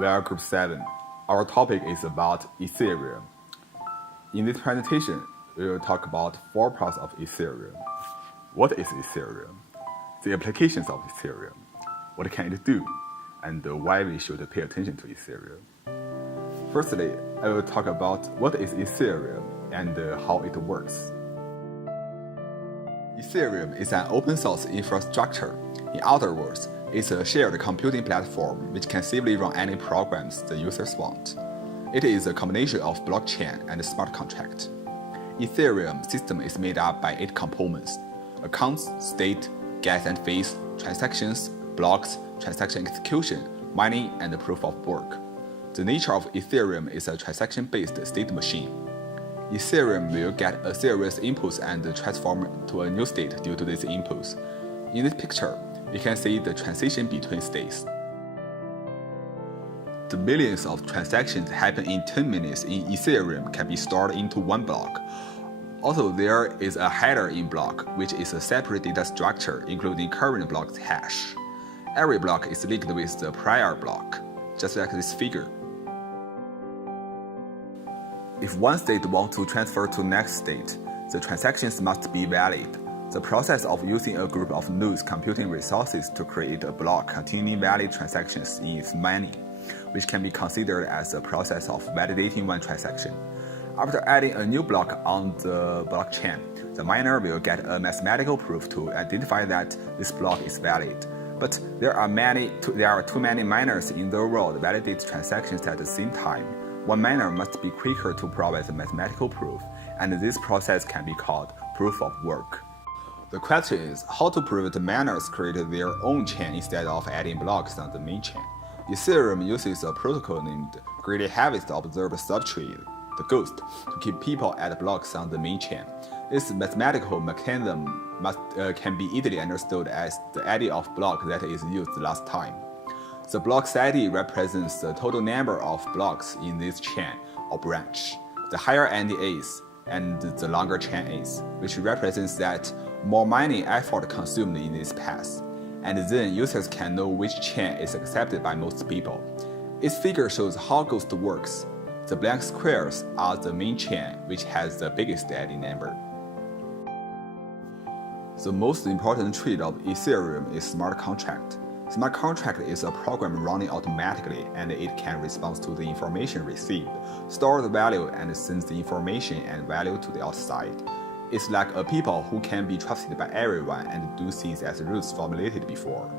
we are Group 7. Our topic is about Ethereum. In this presentation, we will talk about 4 parts of Ethereum. What is Ethereum? The applications of Ethereum. What can it do? And why we should pay attention to Ethereum. Firstly, I will talk about what is Ethereum and how it works. Ethereum is an open source infrastructure. In other words, it's a shared computing platform which can safely run any programs the users want. It is a combination of blockchain and smart contract. Ethereum system is made up by 8 components: accounts, state, gas and phase, transactions, blocks, transaction execution, mining, and proof of work. The nature of Ethereum is a transaction-based state machine. Ethereum will get a series of inputs and transform to a new state due to these inputs. In this picture, you can see the transition between states. The millions of transactions happen in 10 minutes in Ethereum can be stored into one block. Also, there is a header in block, which is a separate data structure including current block's hash. Every block is linked with the prior block, just like this figure. If one state wants to transfer to next state, the transactions must be valid. The process of using a group of nodes computing resources to create a block containing valid transactions is mining, which can be considered as a process of validating one transaction. After adding a new block on the blockchain, the miner will get a mathematical proof to identify that this block is valid. But there are too many miners in the world to validate transactions at the same time. One miner must be quicker to provide the mathematical proof, and this process can be called proof of work. The question is how to prove the miners created their own chain instead of adding blocks on the main chain. Ethereum uses a protocol named Greedy Harvest Observer Subtree, the GHOST, to keep people add blocks on the main chain. This mathematical mechanism can be easily understood as the ID of block that is used last time. The block's ID represents the total number of blocks in this chain or branch. The higher ID is, and the longer chain is, which represents that more mining effort consumed in this path. And then users can know which chain is accepted by most people. Its figure shows how GHOST works. The blank squares are the main chain, which has the biggest ID number. The most important trait of Ethereum is smart contract. Smart contract is a program running automatically, and it can respond to the information received, store the value, and send the information and value to the outside. It's like a people who can be trusted by everyone and do things as rules formulated before.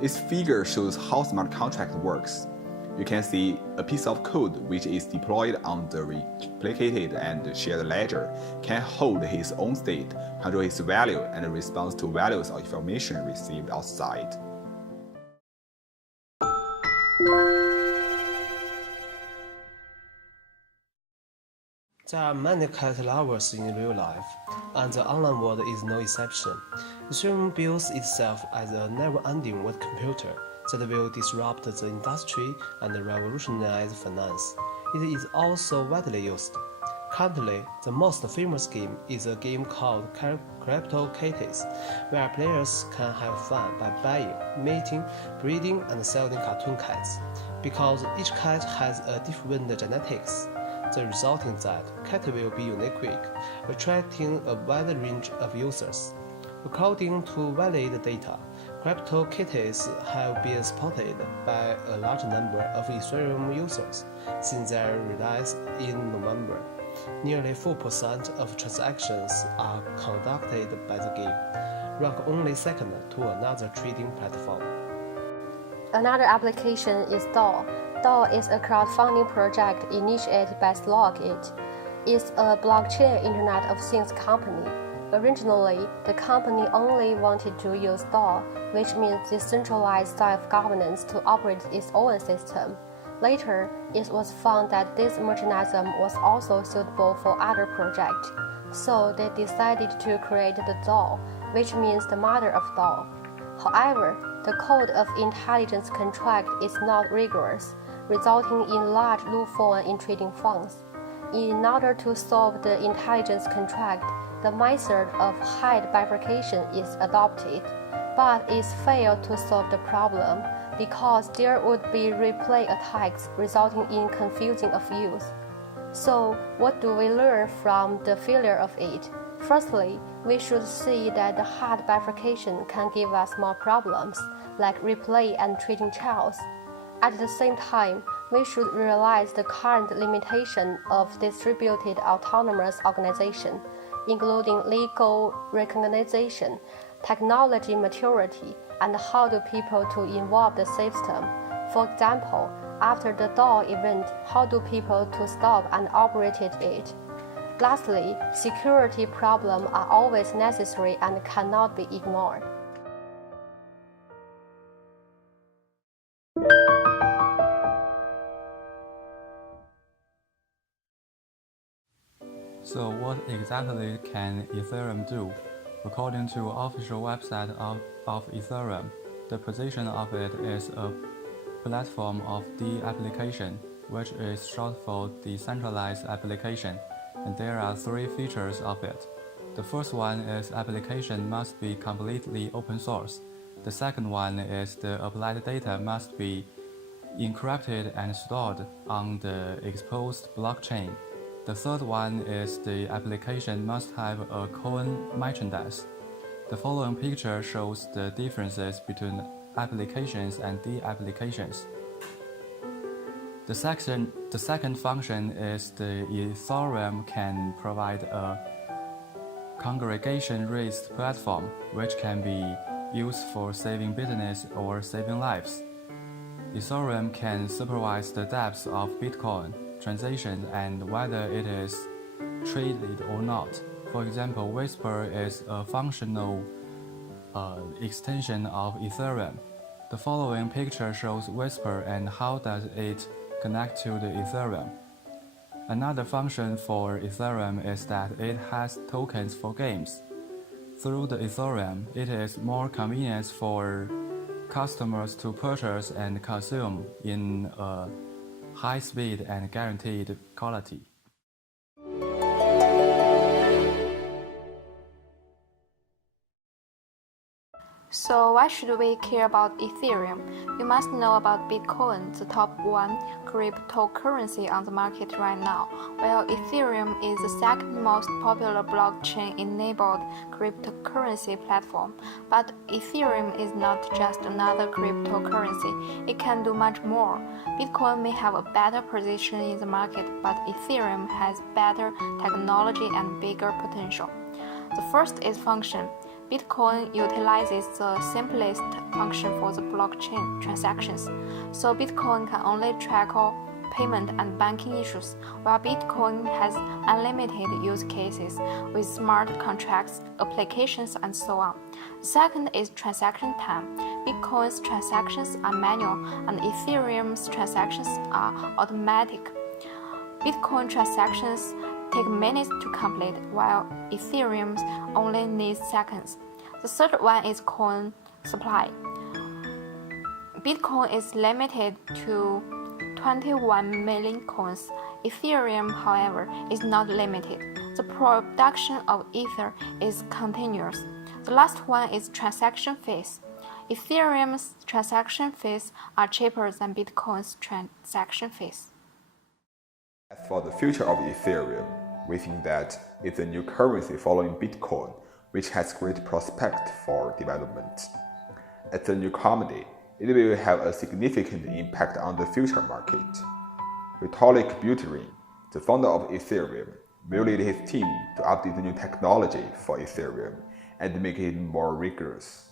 Its figure shows how smart contract works. You can see a piece of code which is deployed on the replicated and shared ledger can hold his own state, control his value, and responds to values or information received outside. There are many cat lovers in real life, and the online world is no exception. Ethereum builds itself as a never-ending web computer that will disrupt the industry and revolutionize finance. It is also widely used. Currently, the most famous game is a game called Crypto Kitties, where players can have fun by buying, mating, breeding, and selling cartoon cats. Because each cat has a different genetics, the result is that cat will be unique, attracting a wide range of users. According to valid data, Crypto Kitties have been supported by a large number of Ethereum users since their release in November. Nearly 4% of transactions are conducted by the game, rank only second to another trading platform. Another application is DAO. DAO is a crowdfunding project initiated by Slogit. It's a blockchain Internet of Things company. Originally, the company only wanted to use DAO, which means decentralized self-governance, to operate its own system. Later, it was found that this mechanism was also suitable for other projects, so they decided to create the DAO, which means the mother of DAO. However, the code of intelligence contract is not rigorous, resulting in large loopholes in trading funds. In order to solve the intelligence contract, the method of height bifurcation is adopted, but it failed to solve the problem. because there would be replay attacks resulting in confusing of use. So, what do we learn from the failure of it? Firstly, we should see that the hard bifurcation can give us more problems, like replay and treating chaos. At the same time, we should realize the current limitation of distributed autonomous organization, including legal recognition, technology maturity, and how do people to involve the system. For example, after the DAO event, how do people to stop and operate it? Lastly, security problems are always necessary and cannot be ignored. So what exactly can Ethereum do? According to official website of Ethereum, the position of it is a platform of de-application, which is short for decentralized application, and there are three features of it. The first one is application must be completely open source. The second one is the applied data must be encrypted and stored on the exposed blockchain. The third one is the application must have a coin merchandise. The following picture shows the differences between applications and de-applications. The second function is the Ethereum can provide a congregation-raised platform which can be used for saving business or saving lives. Ethereum can supervise the depth of Bitcoin transaction and whether it is traded or not. For example, Whisper is a functional extension of Ethereum. The following picture shows Whisper and how does it connect to the Ethereum. Another function for Ethereum is that it has tokens for games. Through the Ethereum, it is more convenient for customers to purchase and consume in a high speed and guaranteed quality. So why should we care about Ethereum? You must know about Bitcoin, the top one cryptocurrency on the market right now, while Ethereum is the second most popular blockchain-enabled cryptocurrency platform. But Ethereum is not just another cryptocurrency. It can do much more. Bitcoin may have a better position in the market, but Ethereum has better technology and bigger potential. The first is function. Bitcoin utilizes the simplest function for the blockchain transactions, so Bitcoin can only tackle payment and banking issues, while Bitcoin has unlimited use cases with smart contracts, applications, and so on. Second is transaction time. Bitcoin's transactions are manual, and Ethereum's transactions are automatic. Bitcoin transactions take minutes to complete, while Ethereum only needs seconds. The third one is coin supply. Bitcoin is limited to 21 million coins. Ethereum, however, is not limited. The production of Ether is continuous. The last one is transaction fees. Ethereum's transaction fees are cheaper than Bitcoin's transaction fees. As for the future of Ethereum, we think that it's a new currency following Bitcoin, which has great prospect for development. As a new commodity, it will have a significant impact on the future market. Vitalik Buterin, the founder of Ethereum, will lead his team to update the new technology for Ethereum and make it more rigorous.